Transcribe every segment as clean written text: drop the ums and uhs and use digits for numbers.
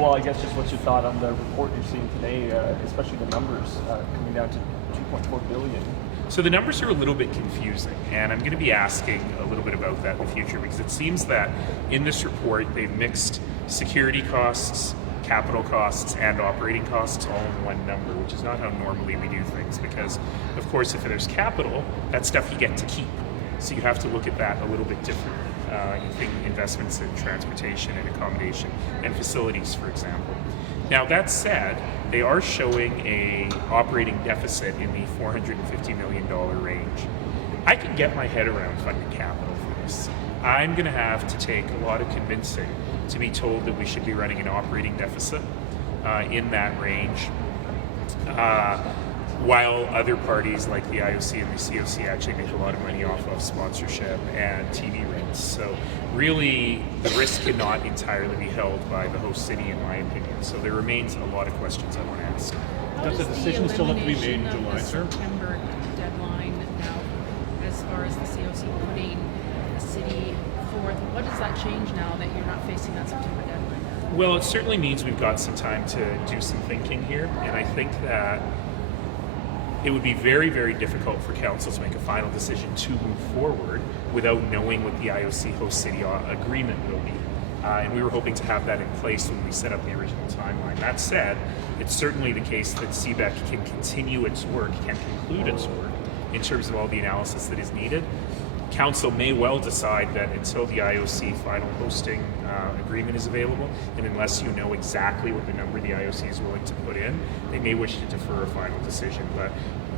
well, I guess just what's your thought on the report you're seeing today, especially the numbers coming down to 2.4 billion? So the numbers are a little bit confusing, and I'm going to be asking a little bit about that in the future, because it seems that in this report they've mixed security costs, capital costs, and operating costs all in one number, which is not how normally we do things, because of course if there's capital, that's stuff you get to keep. So you have to look at that a little bit differently. You think investments in transportation and accommodation and facilities, for example. Now that said, they are showing a operating deficit in the $450 million range. I can get my head around funding capital for this. I'm going to have to take a lot of convincing to be told that we should be running an operating deficit in that range, while other parties like the IOC and the COC actually make a lot of money off of sponsorship and TV rents. So really, the risk cannot entirely be held by the host city, in my opinion. So there remains a lot of questions I want to ask. Does the decision still have to be made in July, sir? September deadline now, as far as the COC putting the city forth, what does that change now that you're not facing that September deadline? Well, it certainly means we've got some time to do some thinking here, and I think that it would be very, very difficult for council to make a final decision to move forward without knowing what the IOC host city agreement will be. And we were hoping to have that in place when we set up the original timeline. That said, it's certainly the case that CBEC can continue its work, can conclude its work in terms of all the analysis that is needed. Council may well decide that until the IOC final hosting agreement is available, and unless you know exactly what the number the IOC is willing to put in, they may wish to defer a final decision. But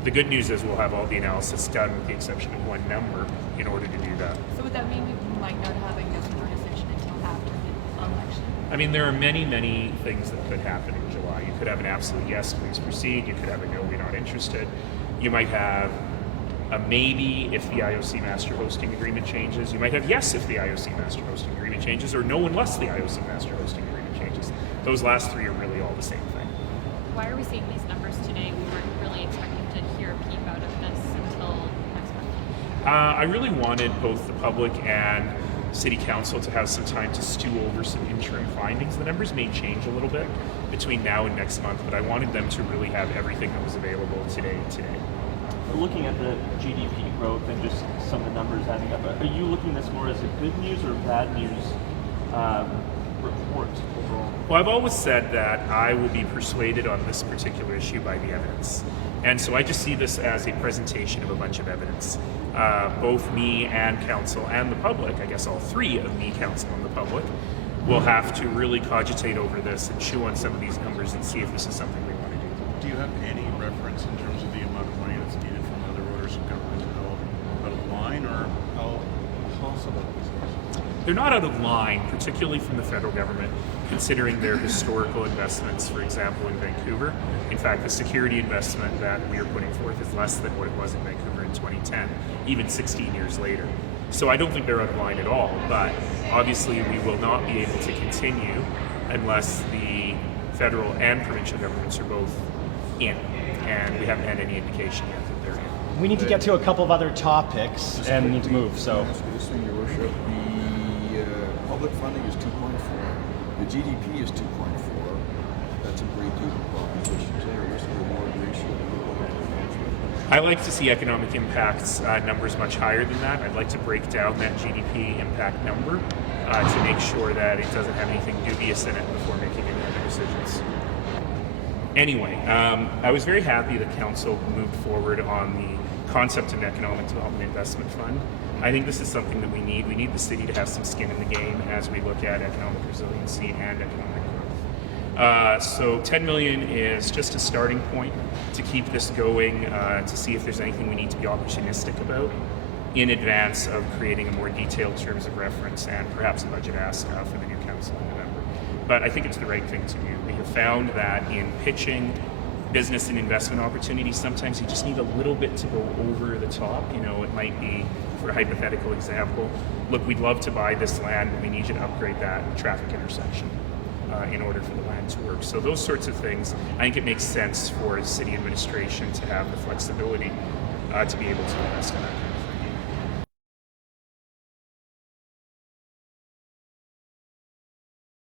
the good news is we'll have all the analysis done with the exception of one number in order to do that. So would that mean we might not have a yes or no decision until after the election? I mean, there are many, many things that could happen in July. You could have an absolute yes, please proceed. You could have a no, we're not interested. You might have a maybe if the IOC master hosting agreement changes. You might have yes if the IOC master hosting agreement changes, or no unless the IOC master hosting agreement changes. Those last three are really all the same thing. Why are we seeing these numbers today? We weren't really expecting to hear a peep out of this until next month. I really wanted both the public and City Council to have some time to stew over some interim findings. The numbers may change a little bit between now and next month, but I wanted them to really have everything that was available today. Looking at the GDP growth and just some of the numbers adding up, are you looking at this more as a good news or bad news report overall? Well, I've always said that I will be persuaded on this particular issue by the evidence. And so I just see this as a presentation of a bunch of evidence. Both me and council and the public, I guess all three of me, council, and the public, will have to really cogitate over this and chew on some of these numbers and see if this is something we want to do. Do you have any reference in terms of the amount of money that's needed from other orders of government out of line, or how possible is this? They're not out of line, particularly from the federal government, considering their historical investments, for example, in Vancouver. In fact, the security investment that we are putting forth is less than what it was in Vancouver in 2010, even 16 years later. So I don't think they're out of line at all, but obviously we will not be able to continue unless the federal and provincial governments are both in, and we haven't had any indication yet that they're in. We need to get to a couple of other topics and need to move, so. Your worship, the public funding is 2.4, the GDP is 2.4. That's a great deal of propositions there. There's a more ratio. I like to see economic impacts numbers much higher than that. I'd like to break down that GDP impact number to make sure that it doesn't have anything dubious in it before making any other decisions. Anyway, I was very happy that Council moved forward on the concept of an economic development investment fund. I think this is something that we need. We need the city to have some skin in the game as we look at economic resiliency and economic growth. So 10 million is just a starting point to keep this going, to see if there's anything we need to be opportunistic about in advance of creating a more detailed terms of reference and perhaps a budget ask for the new council in November. But I think it's the right thing to do. We have found that in pitching business and investment opportunities, sometimes you just need a little bit to go over the top. You know, it might be, for a hypothetical example, look, we'd love to buy this land, but we need you to upgrade that traffic intersection in order for the land to work. So those sorts of things, I think it makes sense for city administration to have the flexibility to be able to invest in that.